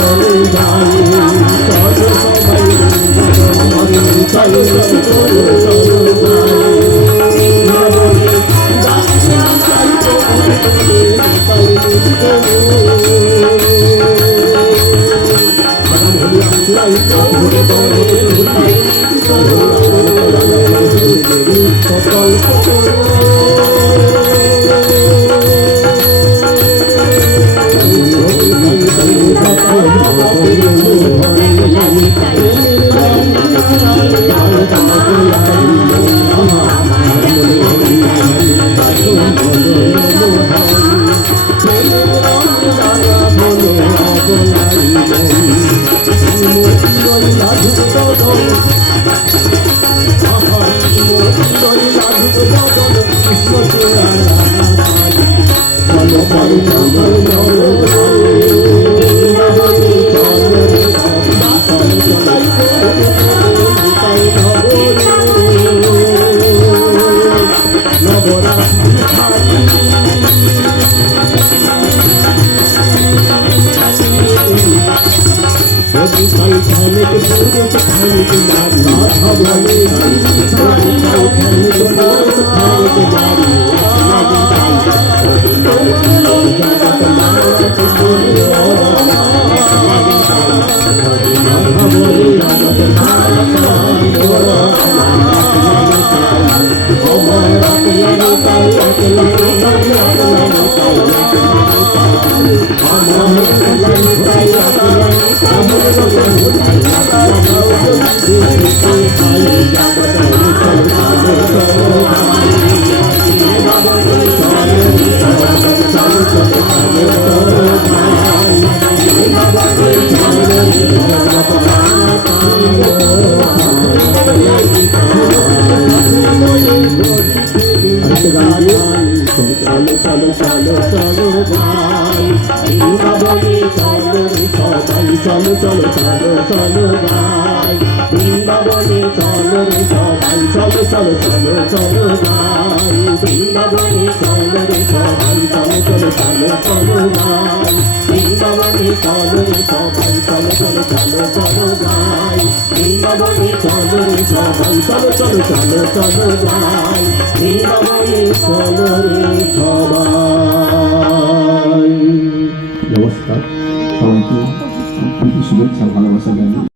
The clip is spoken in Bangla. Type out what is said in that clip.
চলো চলো চলো মাতারি চলো চলো চলো চলো করবো ভাই ধানের পুরুষ ধানি তোমার মাথা বলে ধানি তোমার ধানি তোমার ধানি তোমার বৃন্দাবনে চলো সবাই চলো চলো চলো চলো ভাই বৃন্দাবনে চলো রে সবাই চলো চলো চলো চলো ভাই বৃন্দাবনে চলো রে সবাই চলো চলো চলো চলো ভাই বৃন্দাবনে চলো রে সবাই চলো চলো চলো চলো ভাই বৃন্দাবনে সবাই নমস্কার। সবাইকে প্রীতি শুভেচ্ছা ভালোবাসা জানি